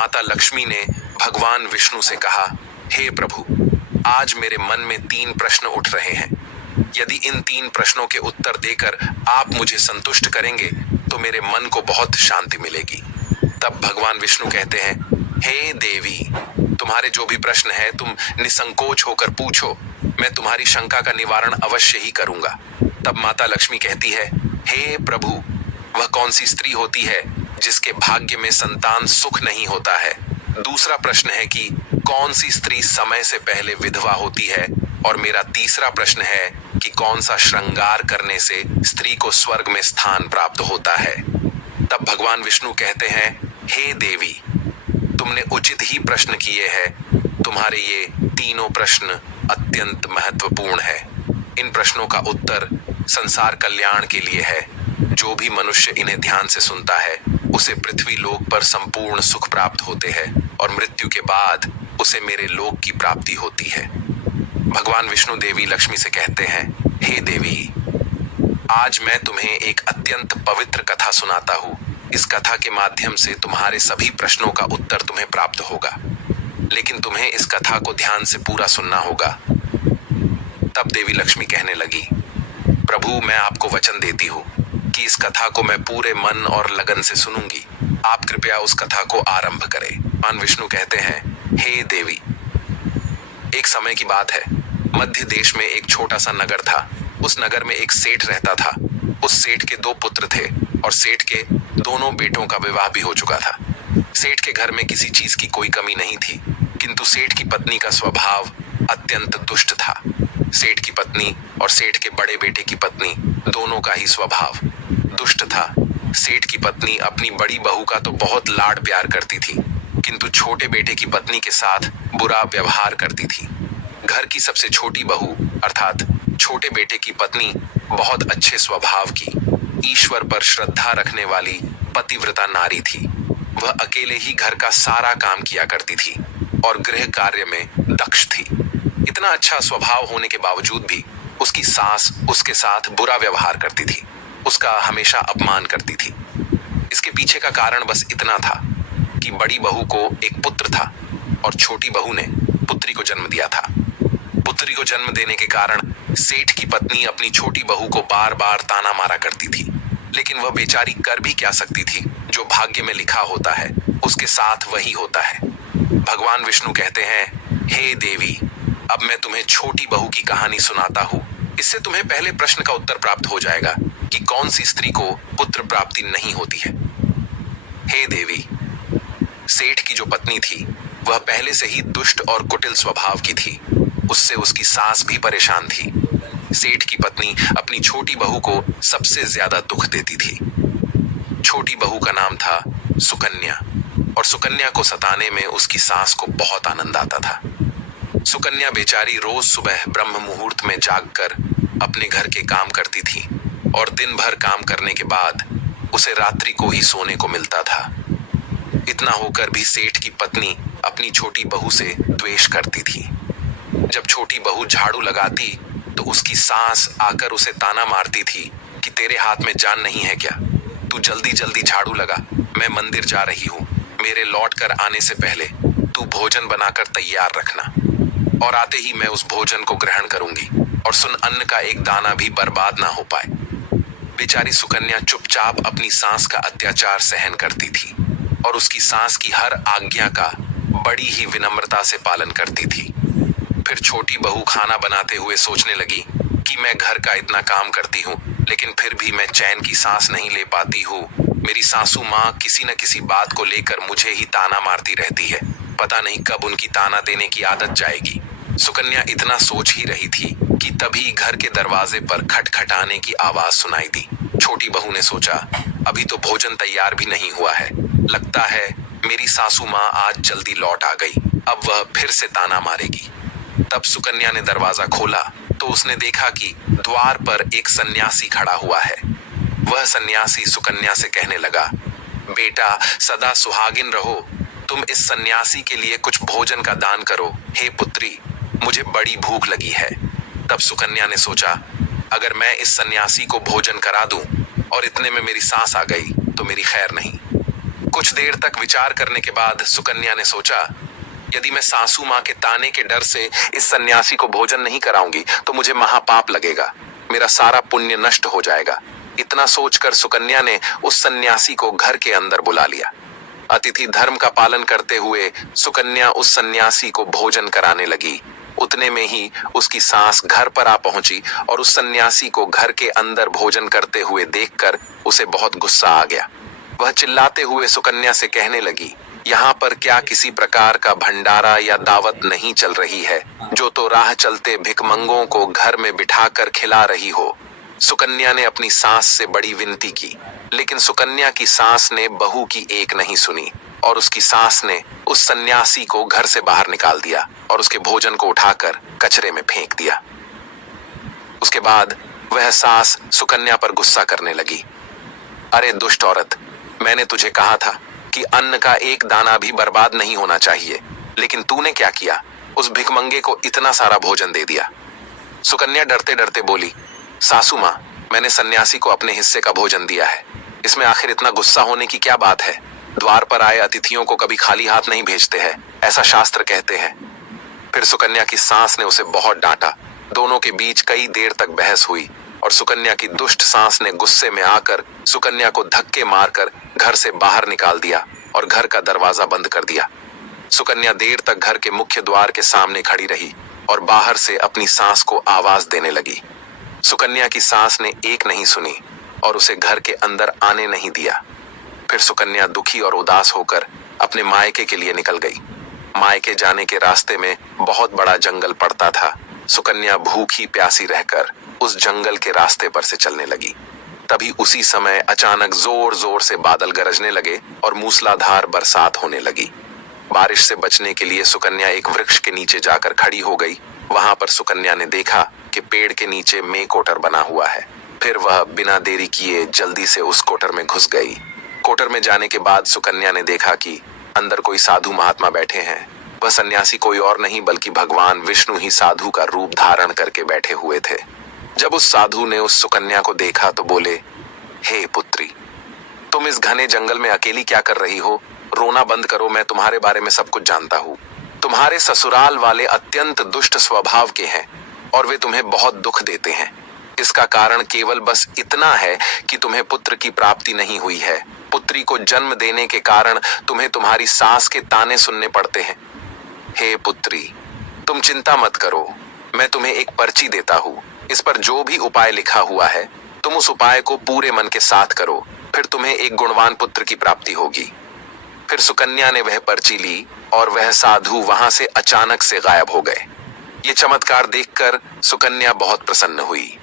माता लक्ष्मी ने भगवान विष्णु से कहा, हे प्रभु, आज मेरे मन में 3 प्रश्न उठ रहे हैं। यदि इन 3 प्रश्नों के उत्तर देकर आप मुझे संतुष्ट करेंगे तो मेरे मन को बहुत शांति मिलेगी। तब भगवान विष्णु कहते हैं, हे देवी, तुम्हारे जो भी प्रश्न है तुम निसंकोच होकर पूछो, मैं तुम्हारी शंका का निवारण अवश्य ही करूंगा। तब माता लक्ष्मी कहती है, हे प्रभु, वह कौन सी स्त्री होती है जिसके भाग्य में संतान सुख नहीं होता है? दूसरा प्रश्न है कि कौन सी स्त्री समय से पहले विधवा होती है? और मेरा तीसरा प्रश्न है कि कौन सा श्रृंगार करने से स्त्री को स्वर्ग में स्थान प्राप्त होता है? तब भगवान विष्णु कहते हैं, हे देवी, तुमने उचित ही प्रश्न किए हैं। तुम्हारे ये तीनों प्रश्न अत्यंत महत्वपूर्ण है। इन प्रश्नों का उत्तर संसार कल्याण के लिए है। जो भी मनुष्य इन्हें ध्यान से सुनता है उसे पृथ्वी लोक पर संपूर्ण सुख प्राप्त होते हैं और मृत्यु के बाद उसे मेरे लोक की प्राप्ति होती है। भगवान विष्णु देवी लक्ष्मी से कहते हैं, हे देवी, आज मैं तुम्हें एक अत्यंत पवित्र कथा सुनाता हूँ। इस कथा के माध्यम से तुम्हारे सभी प्रश्नों का उत्तर तुम्हें प्राप्त होगा, लेकिन तुम्हें इस कथा को ध्यान से पूरा सुनना होगा। तब देवी लक्ष्मी कहने लगी, प्रभु, मैं आपको वचन देती हूँ कि इस कथा को मैं पूरे मन और लगन से सुनूंगी। आप कृपया उस कथा को आरंभ करें। भगवान विष्णु कहते हैं, हे देवी, एक समय की बात है। मध्य देश में एक छोटा सा नगर था। उस नगर में एक सेठ रहता था। उस सेठ के 2 पुत्र थे और सेठ के दोनों बेटों का विवाह भी हो चुका था। सेठ के घर में किसी चीज की कोई कमी नहीं थी, किंतु सेठ की पत्नी का स्वभाव अत्यंत दुष्ट था। सेठ की पत्नी और सेठ के बड़े बेटे की पत्नी दोनों का ही स्वभाव दुष्ट था। सेठ की पत्नी अपनी बड़ी बहू का तो बहुत लाड प्यार करती थी, किंतु छोटे बेटे की पत्नी के साथ बुरा व्यवहार करती थी। घर की सबसे छोटी बहू अर्थात छोटे बेटे की पत्नी बहुत अच्छे स्वभाव की, ईश्वर पर श्रद्धा रखने वाली पतिव्रता नारी थी। वह अकेले ही घर का सारा काम किया करती थी और गृह कार्य में दक्ष थी। इतना अच्छा स्वभाव होने के बावजूद भी उसकी सास उसके साथ बुरा व्यवहार करती थी, उसका हमेशा अपमान करती थी। इसके पीछे का कारण बस इतना था कि बड़ी बहू को एक पुत्र था और छोटी बहू ने पुत्री को जन्म दिया था। पुत्री को जन्म देने के कारण सेठ की पत्नी अपनी छोटी बहू को बार बार ताना मारा करती थी, लेकिन वह बेचारी कर भी क्या सकती थी? जो भाग्य में लिखा होता है उसके साथ वही होता है। भगवान विष्णु कहते हैं, हे देवी, अब मैं तुम्हें छोटी बहू की कहानी सुनाता हूँ। इससे तुम्हें पहले प्रश्न का उत्तर प्राप्त हो जाएगा कि कौन सी स्त्री को पुत्र प्राप्ति नहीं होती है। हे देवी, सेठ की जो पत्नी थी वह पहले से ही दुष्ट और कुटिल स्वभाव की थी। उससे उसकी सास भी परेशान थी। सेठ की पत्नी अपनी छोटी बहू को सबसे ज्यादा दुख देती थी। छोटी बहू का नाम था सुकन्या और सुकन्या को सताने में उसकी सास को बहुत आनंद आता था। सुकन्या बेचारी रोज सुबह ब्रह्म मुहूर्त में जागकर अपने घर के काम करती थी और दिन भर काम करने के बाद उसे रात्रि को ही सोने को मिलता था। इतना होकर भी सेठ की पत्नी अपनी छोटी बहू से द्वेष करती थी। जब छोटी बहू झाड़ू लगाती तो उसकी सास आकर उसे ताना मारती थी कि तेरे हाथ में जान नहीं है क्या? तू जल्दी जल्दी झाड़ू लगा, मैं मंदिर जा रही हूँ। मेरे लौट कर आने से पहले तू भोजन बनाकर तैयार रखना और आते ही मैं उस भोजन को ग्रहण करूंगी और सुन, अन्न का एक दाना भी बर्बाद ना हो पाए। बेचारी सुकन्या चुपचाप अपनी सास का अत्याचार सहन करती थी और उसकी सास की हर आज्ञा का बड़ी ही विनम्रता से पालन करती थी। फिर छोटी बहू खाना बनाते हुए सोचने लगी कि मैं घर का इतना काम करती हूँ, लेकिन फिर भी मैं चैन की सांस नहीं ले पाती हूँ। मेरी सासू माँ किसी न किसी बात को लेकर मुझे ही ताना मारती रहती है। पता नहीं कब उनकी ताना देने की आदत जाएगी। सुकन्या इतना सोच ही रही थी कि तभी घर के दरवाजे पर खटखटाने की आवाज सुनाई दी। छोटी बहू ने सोचा, अभी तो भोजन तैयार भी नहीं हुआ है, लगता है मेरी सासू माँ आज जल्दी लौट आ गई, अब वह फिर से ताना मारेगी। तब सुकन्या ने दरवाजा खोला तो उसने देखा कि द्वार पर एक सन्यासी खड़ा हुआ है। वह सन्यासी सुकन्या से कहने लगा, बेटा, सदा सुहागिन रहो। तुम इस सन्यासी के लिए कुछ भोजन का दान करो। हे पुत्री, मुझे बड़ी भूख लगी है। तब सुकन्या ने सोचा, अगर मैं इस सन्यासी को भोजन करा दूं और इतने में मेरी सास आ गई तो मेरी खैर नहीं। कुछ देर तक विचार करने के बाद सुकन्या ने सोचा, यदि मैं सासू माँ के ताने के डर से इस सन्यासी को भोजन नहीं कराऊंगी तो मुझे महापाप लगेगा, मेरा सारा पुण्य नष्ट हो जाएगा। इतना सोचकर सुकन्या ने उस सन्यासी को घर के अंदर बुला लिया। अतिथि धर्म का पालन करते हुए सुकन्या उस सन्यासी को भोजन कराने लगी। उतने में ही उसकी सास घर पर आ पहुंची और उस सन्यासी को घर के अंदर भोजन करते हुए देखकर उसे बहुत गुस्सा आ गया। वह चिल्लाते हुए सुकन्या से कहने लगी, यहाँ पर क्या किसी प्रकार का भंडारा या दावत नहीं चल रही है, जो तो राह चलते भिखमंगों को घर में बिठाकर खिला रही हो। सुकन्या ने अपनी सास से बड़ी विनती की, लेकिन सुकन्या की सास ने बहू की एक नहीं सुनी और उसकी सास ने उस सन्यासी को घर से बाहर निकाल दिया और उसके भोजन को उठाकर कचरे में फेंक दिया। उसके बाद वह सास सुकन्या पर गुस्सा करने लगी। अरे दुष्ट औरत, मैंने तुझे कहा था कि अन्न का एक दाना भी बर्बाद नहीं होना चाहिए, लेकिन तूने क्या किया, उस भिखमंगे को इतना सारा भोजन दे दिया। सुकन्या डरते डरते बोली, सासू माँ, मैंने सन्यासी को अपने हिस्से का भोजन दिया है, इसमें आखिर इतना गुस्सा होने की क्या बात है। द्वार पर आए अतिथियों को कभी खाली हाथ नहीं भेजते हैं, ऐसा शास्त्र कहते हैं। फिर सुकन्या की सास ने उसे बहुत डांटा। दोनों के बीच कई देर तक बहस हुई और सुकन्या की दुष्ट सास ने गुस्से में आकर सुकन्या को धक्के मारकर घर से बाहर निकाल दिया और घर का दरवाजा बंद कर दिया। सुकन्या देर तक घर के मुख्य द्वार के सामने खड़ी रही और बाहर से अपनी सास को आवाज देने लगी। सुकन्या की सास ने एक नहीं सुनी और उसे घर के अंदर आने नहीं दिया। फिर सुकन्या दुखी और उदास होकर अपने मायके के लिए निकल गई। मायके जाने के रास्ते में बहुत बड़ा जंगल पड़ता था। सुकन्या भूखी प्यासी रहकर उस जंगल के रास्ते पर से चलने लगी। तभी उसी समय अचानक जोर जोर से बादल गरजने लगे और मूसलाधार बरसात होने लगी। बारिश से बचने के लिए सुकन्या एक वृक्ष के नीचे जाकर खड़ी हो गई। वहां पर सुकन्या ने देखा कि पेड़ के नीचे मेकोटर बना हुआ है। फिर वह बिना देरी किए जल्दी से उस कोटर में घुस गई। कोटर में जाने के बाद सुकन्या ने देखा कि अंदर कोई साधु महात्मा बैठे हैं। वह सन्यासी कोई और नहीं बल्कि भगवान विष्णु ही साधु का रूप धारण करके बैठे हुए थे। जब उस साधु ने उस सुकन्या को देखा तो बोले, हे पुत्री, तुम इस घने जंगल में अकेली क्या कर रही हो? रोना बंद करो, मैं तुम्हारे बारे में सब कुछ जानता हूँ। तुम्हारे ससुराल वाले अत्यंत दुष्ट स्वभाव के हैं और वे तुम्हें बहुत दुख देते हैं। इसका कारण केवल बस इतना है कि तुम्हें पुत्र की प्राप्ति नहीं हुई है। पुत्री को जन्म देने के कारण तुम्हें तुम्हारी सास के ताने सुनने पड़ते हैं। हे पुत्री, तुम चिंता मत करो, मैं तुम्हें एक पर्ची देता हूँ। इस पर जो भी उपाय लिखा हुआ है, तुम उस उपाय को पूरे मन के साथ करो, फिर तुम्हें एक गुणवान पुत्र की प्राप्ति होगी। फिर सुकन्या ने वह पर्ची ली और वह साधु वहां से अचानक से गायब हो गए। ये चमत्कार देखकर सुकन्या बहुत प्रसन्न हुई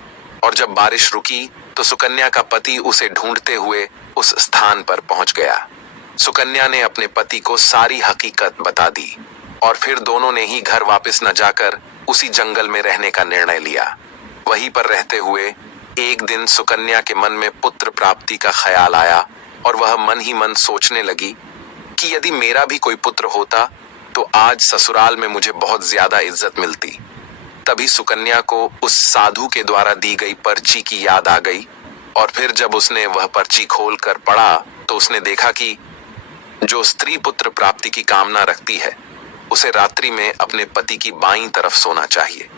और जब बारिश रुकी तो सुकन्या का पति उसे ढूंढते हुए उस स्थान पर पहुंच गया। सुकन्या ने अपने पति को सारी हकीकत बता दी और फिर दोनों ने ही घर वापस न जाकर उसी जंगल में रहने का निर्णय लिया। वहीं पर रहते हुए एक दिन सुकन्या के मन में पुत्र प्राप्ति का ख्याल आया और वह मन ही मन सोचने लगी कि यदि मेरा भी कोई पुत्र होता तो आज ससुराल में मुझे बहुत ज्यादा इज्जत मिलती। तभी सुकन्या को उस साधु के द्वारा दी गई पर्ची की याद आ गई और फिर जब उसने वह पर्ची खोलकर पढ़ा तो उसने देखा कि जो स्त्री पुत्र प्राप्ति की कामना रखती है उसे रात्रि में अपने पति की बाईं तरफ सोना चाहिए।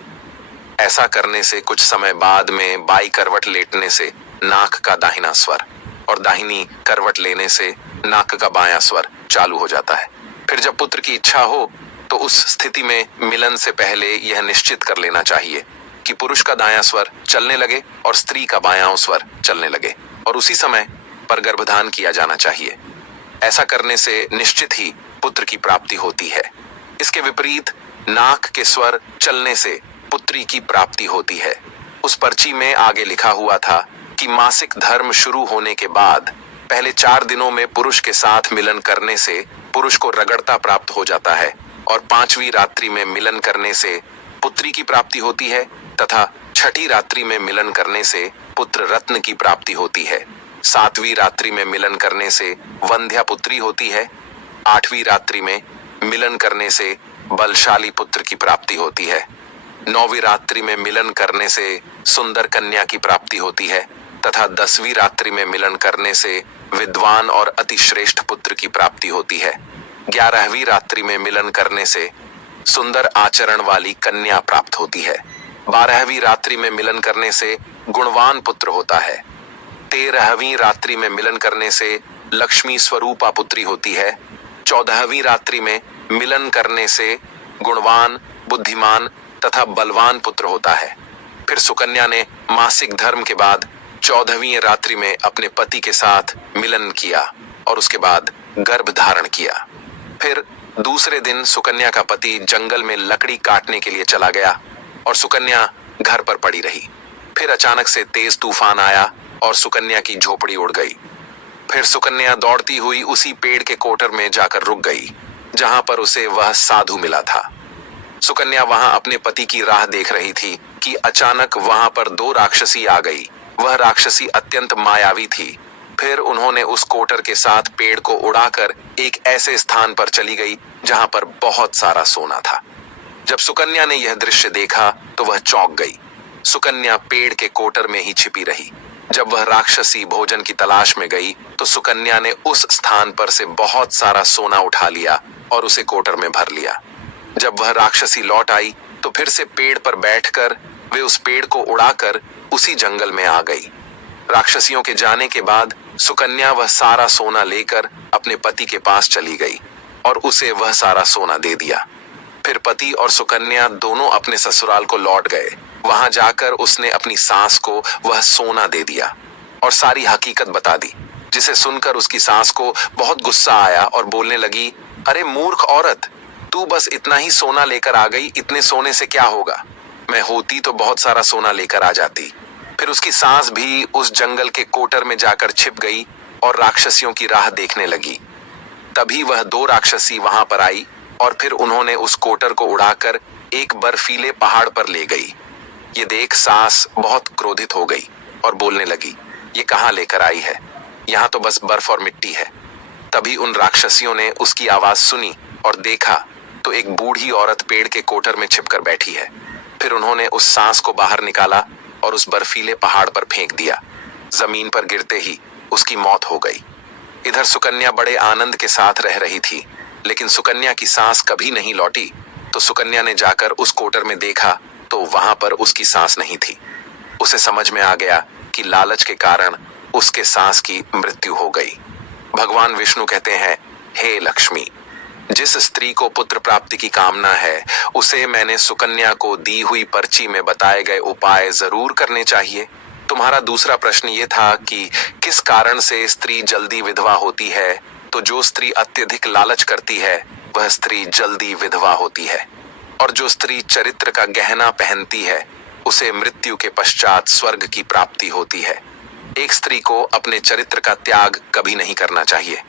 ऐसा करने से कुछ समय बाद में बाई करवट लेटने से नाक का दाहिना स्वर और दाहिनी करवट लेने से नाक का बायां स्वर चालू हो जाता है। फिर जब पुत्र की इच्छा हो तो उस स्थिति में मिलन से पहले यह निश्चित कर लेना चाहिए कि पुरुष का दायां स्वर चलने लगे और स्त्री का बायां स्वर चलने लगे और उसी समय पर गर्भधान किया जाना चाहिए। ऐसा करने से निश्चित ही पुत्र की प्राप्ति होती है। इसके विपरीत नाक के स्वर चलने से पुत्री की प्राप्ति होती है। उस पर्ची में आगे लिखा हुआ था कि मासिक धर्म शुरू होने के बाद पहले 4 दिनों में पुरुष के साथ मिलन करने से पुरुष को रगड़ता प्राप्त हो जाता है और 5वीं रात्रि में मिलन करने से पुत्री की प्राप्ति होती है तथा 6ठी रात्रि में मिलन करने से पुत्र रत्न की प्राप्ति होती है। 7वीं रात्रि में मिलन करने से वंध्या पुत्री होती है। 8वीं रात्रि में मिलन करने से बलशाली पुत्र की प्राप्ति होती है। 9वीं रात्रि में मिलन करने से सुंदर कन्या की प्राप्ति होती है तथा 10वीं रात्रि में मिलन करने से विद्वान और अतिश्रेष्ठ पुत्र की प्राप्ति होती है। 11वीं रात्रि में मिलन करने से सुंदर आचरण वाली कन्या प्राप्त होती है। 12वीं रात्रि में मिलन करने से गुणवान पुत्र होता है। 13वीं रात्रि में मिलन करने से लक्ष्मी स्वरूपा पुत्री होती है। 14वीं रात्रि में मिलन करने से गुणवान, बुद्धिमान तथा बलवान पुत्र होता है। फिर सुकन्या ने मासिक धर्म के बाद 14वीं रात्रि में अपने पति के साथ मिलन किया और उसके बाद गर्भ धारण किया। फिर दूसरे दिन सुकन्या का पति जंगल में लकड़ी काटने के लिए चला गया और सुकन्या घर पर पड़ी रही। फिर अचानक से तेज तूफान आया और सुकन्या की झोपड़ी उड़ गई। फिर सुकन्या दौड़ती हुई उसी पेड़ के कोटर में जाकर रुक गई जहां पर उसे वह साधु मिला था। सुकन्या वहां अपने पति की राह देख रही थी कि अचानक वहां पर 2 राक्षसी आ गई। वह राक्षसी अत्यंत मायावी थी। फिर उन्होंने उस कोटर के साथ पेड़ को उड़ाकर एक ऐसे स्थान पर चली गई जहां पर बहुत सारा सोना था। जब सुकन्या ने यह दृश्य देखा तो वह चौंक गई। सुकन्या पेड़ के कोटर में ही छिपी रही। जब वह राक्षसी भोजन की तलाश में गई तो सुकन्या ने उस स्थान पर से बहुत सारा सोना उठा लिया और उसे कोटर में भर लिया। जब वह राक्षसी लौट आई तो फिर से पेड़ पर बैठकर वे उस पेड़ को उड़ाकर उसी जंगल में आ गई। राक्षसियों के जाने के बाद सुकन्या वह सारा सोना लेकर अपने पति के पास चली गई और उसे वह सारा सोना दे दिया। फिर पति और सुकन्या दोनों अपने ससुराल को लौट गए। वहां जाकर उसने अपनी सास को वह सोना दे दिया और सारी हकीकत बता दी, जिसे सुनकर उसकी सास को बहुत गुस्सा आया और बोलने लगी, अरे मूर्ख औरत, तू बस इतना ही सोना लेकर आ गई, इतने सोने से क्या होगा? मैं होती तो बहुत सारा सोना लेकर आ जाती। फिर उसकी सास भी उस जंगल के कोटर में जाकर छिप गई और राक्षसियों की राह देखने लगी। तभी वह 2 राक्षसी वहां पर आई और फिर उन्होंने उस कोटर को उड़ाकर एक बर्फीले पहाड़ पर ले गई। ये देख सास बहुत क्रोधित हो गई और बोलने लगी, ये कहाँ लेकर आई है? यहाँ तो बस बर्फ और मिट्टी है। तभी उन राक्षसियों ने उसकी आवाज सुनी और देखा तो एक बूढ़ी औरत पेड़ के कोटर में छिपकर बैठी है। फिर उन्होंने उस सास को बाहर निकाला और उस बर्फीले पहाड़ पर फेंक दिया। जमीन पर गिरते ही उसकी मौत हो गई। इधर सुकन्या बड़े आनंद के साथ रह रही थी, लेकिन सुकन्या की सास कभी नहीं लौटी। तो सुकन्या ने जाकर उस कोटर में देखा तो वहां पर उसकी सास नहीं थी। उसे समझ में आ गया कि लालच के कारण उसके सास की मृत्यु हो गई। भगवान विष्णु कहते हैं, हे लक्ष्मी, जिस स्त्री को पुत्र प्राप्ति की कामना है उसे मैंने सुकन्या को दी हुई पर्ची में बताए गए उपाय जरूर करने चाहिए। तुम्हारा दूसरा प्रश्न ये था कि किस कारण से स्त्री जल्दी विधवा होती है। तो जो स्त्री अत्यधिक लालच करती है वह स्त्री जल्दी विधवा होती है, और जो स्त्री चरित्र का गहना पहनती है उसे मृत्यु के पश्चात स्वर्ग की प्राप्ति होती है। एक स्त्री को अपने चरित्र का त्याग कभी नहीं करना चाहिए।